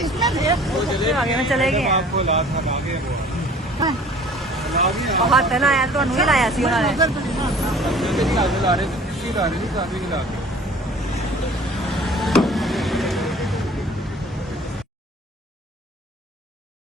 इसमें चले गए आपको लात हम आगे हथ लाया ਤੁਹਾਨੂੰ ਹੀ ਲਾਇਆ ਸੀ ਉਹਨਾਂ ਨੇ ला रहे काफी खिला